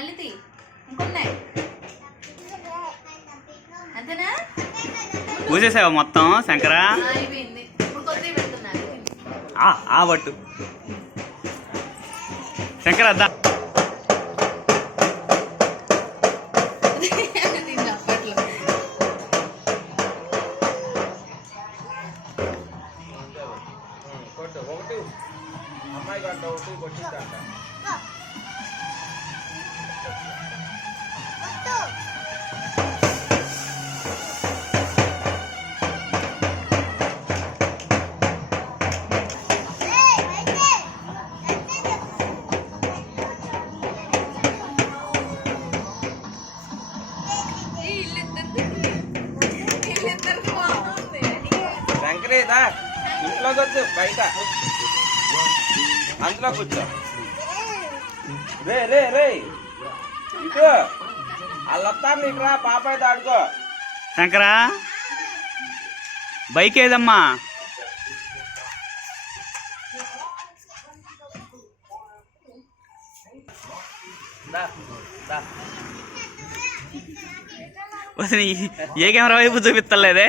మళ్ళీ తీ ఇంకొన్నాయి అంతేనా పూసేసావా మొత్తం శంకరా అయిపోయింది ఇప్పుడు కొద్దిగా పెడుతున్నారు ఆ పట్టు శంకరా దా ఒకటి అమ్మాయి గంట ఒకటి కొట్టిందంట శంకరేదా ఇంట్లో కూర్చో బయట అందులో కూర్చో రే రే రే ఇటు వాళ్ళొస్తా నీకు రా పాప అయితే ఆడుకో శంకరా బైక్ ఏదమ్మా ఏ కెమెరా వైపు చూపిస్తలేదే